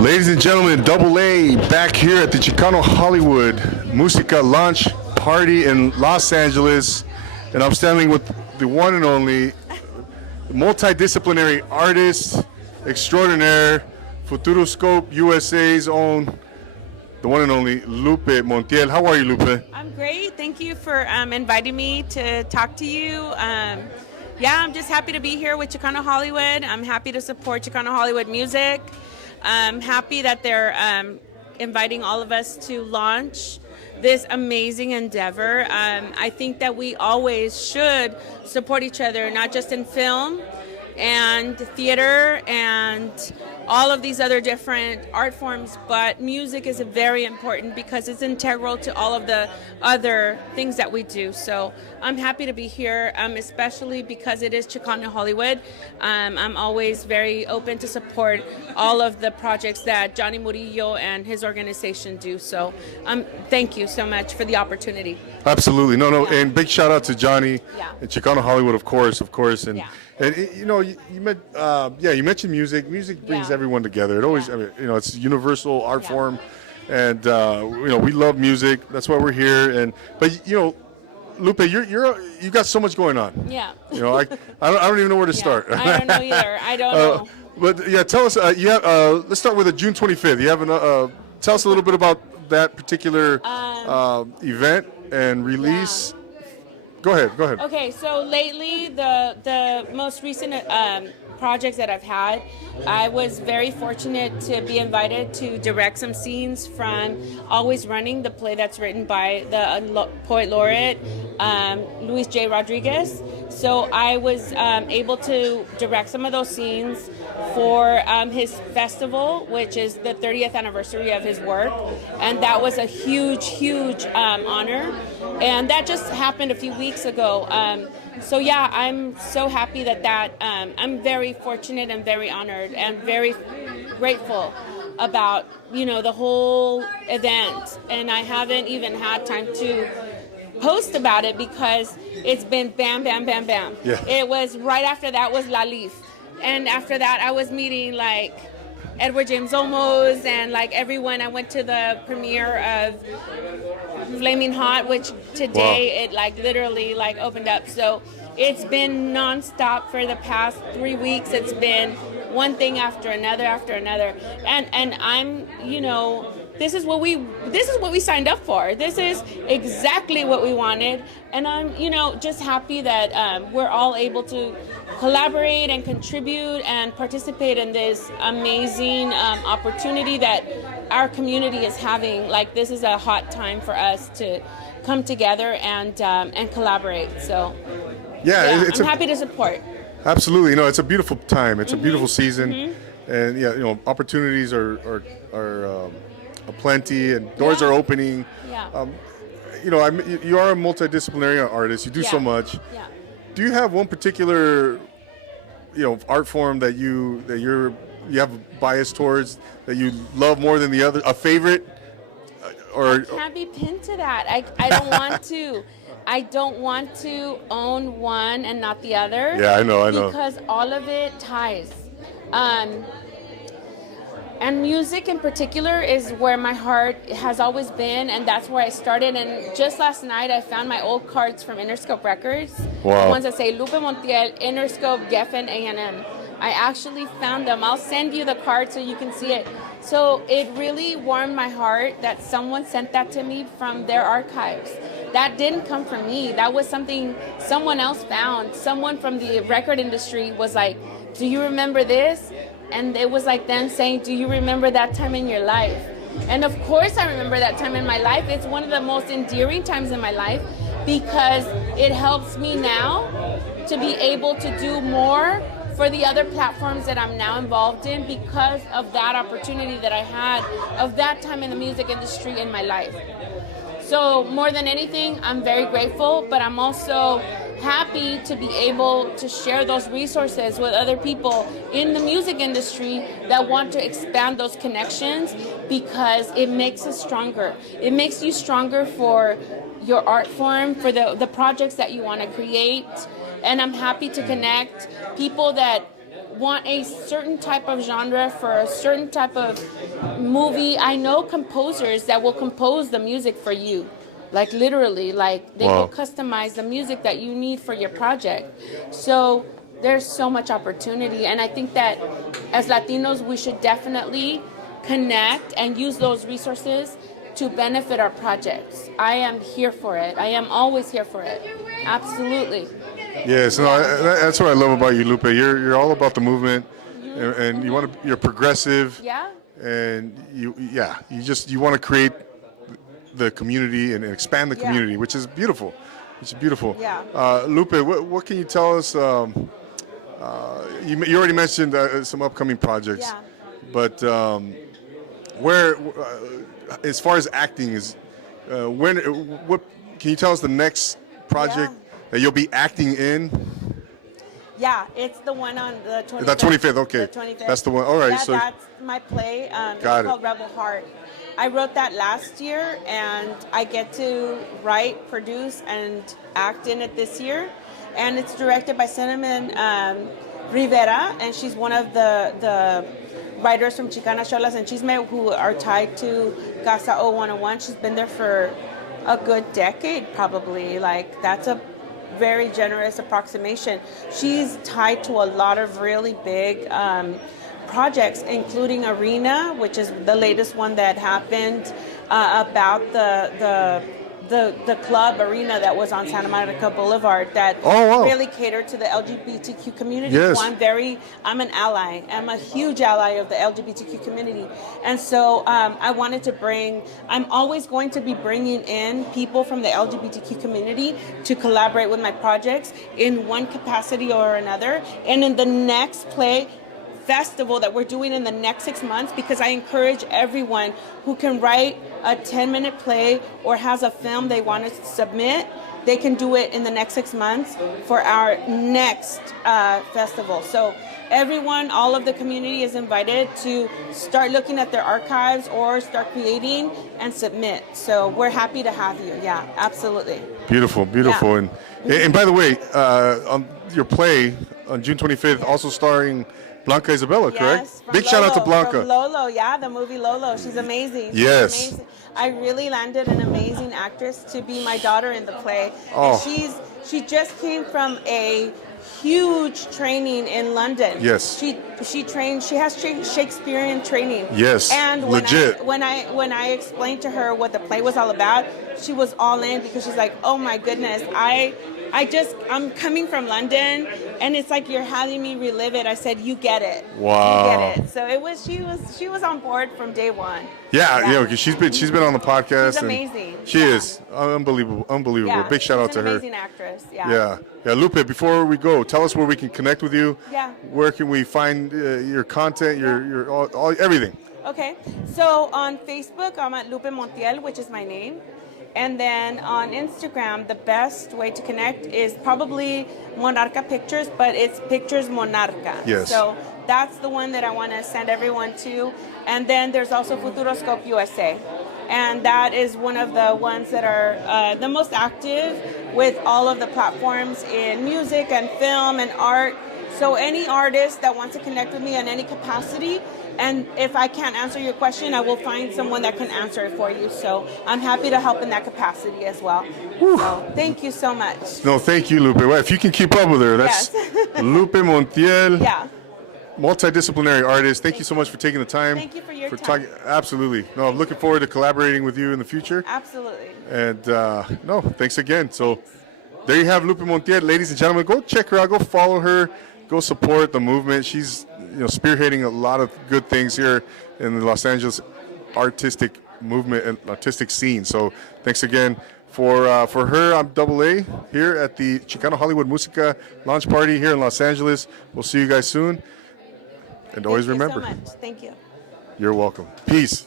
Ladies and gentlemen, Double A back here at the Chicano Hollywood Musica launch party in Los Angeles. And I'm standing with the one and only multidisciplinary artist extraordinaire, Futuroscope USA's own, the one and only Lupe Montiel. How are you, Lupe? I'm great. Thank you for inviting me to talk to you. Yeah, I'm just happy to be here with Chicano Hollywood. I'm happy to support Chicano Hollywood music. I'm happy that they're inviting all of us to launch this amazing endeavor. I think that we always should support each other, not just in film and theater and all of these other different art forms, but music is very important because it's integral to all of the other things that we do. So I'm happy to be here, especially because it is Chicano Hollywood. I'm always very open to support all of the projects that Johnny Murillo and his organization do. So thank you so much for the opportunity. Absolutely. No, yeah. And big shout out to Johnny and Chicano Hollywood, of course. And and you know, you mentioned music. Music brings everyone together. It always, I mean, you know, it's a universal art form, and you know, we love music. That's why we're here. But you know, Lupe, you got so much going on. Yeah. You know, I don't even know where to start. I don't know either. I don't know. But yeah, tell us. Let's start with the June 25th. You have tell us a little bit about that particular event and release. Yeah. Go ahead. Okay, so lately, the most recent projects that I've had, I was very fortunate to be invited to direct some scenes from Always Running, the play that's written by the poet laureate Luis J. Rodriguez. So I was able to direct some of those scenes for his festival, which is the 30th anniversary of his work, and that was a huge honor, and that just happened a few weeks ago. So yeah, I'm so happy that I'm very fortunate and very honored and very grateful about, you know, the whole event, and I haven't even had time to post about it because it's been bam. Yeah. It was right after that was La Leaf, and after that I was meeting like Edward James Olmos and like everyone. I went to the premiere of Flaming Hot, which today it like literally like opened up. So it's been nonstop for the past 3 weeks. It's been one thing after another, and I'm, you know, this is what we signed up for. This is exactly what we wanted, and I'm, you know, just happy that we're all able to collaborate and contribute and participate in this amazing opportunity that our community is having. Like, this is a hot time for us to come together and collaborate. So I'm happy to support. Absolutely, you know, it's a beautiful time. It's a beautiful season, and you know, opportunities are plenty, and doors are opening. You know, you are a multidisciplinary artist. You do so much. Do you have one particular, you know, art form that you have a bias towards, that you love more than the other? A favorite? Or I can't be pinned to that. I don't want to. I don't want to own one and not the other. Yeah, I know. Because all of it ties. And music in particular is where my heart has always been, and that's where I started. And just last night, I found my old cards from Interscope Records. Wow. The ones that say Lupe Montiel, Interscope, Geffen, A&M. I actually found them. I'll send you the card so you can see it. So it really warmed my heart that someone sent that to me from their archives. That didn't come from me. That was something someone else found. Someone from the record industry was like, do you remember this? And it was like them saying, do you remember that time in your life? And of course I remember that time in my life. It's one of the most endearing times in my life because it helps me now to be able to do more for the other platforms that I'm now involved in because of that opportunity that I had of that time in the music industry in my life. So more than anything, I'm very grateful, but I'm also happy to be able to share those resources with other people in the music industry that want to expand those connections because it makes us stronger. It makes you stronger for your art form, for the projects that you want to create. And I'm happy to connect people that want a certain type of genre for a certain type of movie, I know composers that will compose the music for you. Like literally, like they will customize the music that you need for your project. So there's so much opportunity, and I think that as Latinos, we should definitely connect and use those resources to benefit our projects. I am here for it. I am always here for it. Absolutely. Yes, no, that's what I love about you, Lupe. You're all about the movement, and you're progressive. Yeah. And you want to create the community and expand the community, which is beautiful. It's beautiful. Yeah. Lupe, what can you tell us? You already mentioned some upcoming projects, but where, as far as acting is, what can you tell us the next project that you'll be acting in? Yeah, it's the one on the 25th. The 25th, okay. The 25th. That's the one. All right. Yeah, So that's my play. It's called Rebel Heart. I wrote that last year, and I get to write, produce, and act in it this year. And it's directed by Cinnamon Rivera, and she's one of the writers from Chicana Cholas and Chisme who are tied to Casa O101. She's been there for a good decade, probably. Like, that's a very generous approximation. She's tied to a lot of really big projects, including Arena, which is the latest one that happened about the club Arena that was on Santa Monica Boulevard that really catered to the LGBTQ community. Yes. So I'm an ally. I'm a huge ally of the LGBTQ community. And so I wanted to I'm always going to be bringing in people from the LGBTQ community to collaborate with my projects in one capacity or another. And in the next play festival that we're doing in the next 6 months, because I encourage everyone who can write a 10-minute play or has a film they want to submit, they can do it in the next 6 months for our next festival. So everyone, all of the community is invited to start looking at their archives or start creating and submit. So we're happy to have you. Yeah, absolutely. Beautiful, beautiful. Yeah. And by the way, on your play on June 25th, also starring Blanca Isabella, correct? Big shout out to Blanca. From Lolo, yeah, the movie Lolo. She's amazing. Yes. She's amazing. I really landed an amazing actress to be my daughter in the play. Oh. And she just came from a huge training in London. Yes. She has Shakespearean training. Yes. And legit. When I explained to her what the play was all about, she was all in, because she's like, "Oh my goodness, I'm coming from London, and it's like you're having me relive it." I said, "You get it." Wow. You get it. So she was on board from day one. Yeah, because she's been on the podcast. She's amazing. She is unbelievable. Yeah, Big shout out to her. She's an amazing actress. Yeah. Yeah, Lupe. Before we go, tell us where we can connect with you. Yeah. Where can we find your content, your all everything? Okay. So on Facebook, I'm at Lupe Montiel, which is my name. And then on Instagram, the best way to connect is probably Monarca Pictures, but it's Pictures Monarca. Yes. So that's the one that I want to send everyone to. And then there's also Futuroscope USA. And that is one of the ones that are the most active with all of the platforms in music and film and art. So any artist that wants to connect with me in any capacity, and if I can't answer your question, I will find someone that can answer it for you. So I'm happy to help in that capacity as well. So thank you so much. No, thank you, Lupe. Well, if you can keep up with her, that's Lupe Montiel. Yeah. Multidisciplinary artist. Thank you so much for taking the time. Thank you for your time. Absolutely. No, I'm looking forward to collaborating with you in the future. Absolutely. And thanks again. So there you have Lupe Montiel, ladies and gentlemen. Go check her out. Go follow her. Go support the movement. She's spearheading a lot of good things here in the Los Angeles artistic movement and artistic scene. So thanks again. For her, I'm Double A here at the Chicano Hollywood Musica launch party here in Los Angeles. We'll see you guys soon. And always remember. Thank you so much. Thank you. You're welcome. Peace.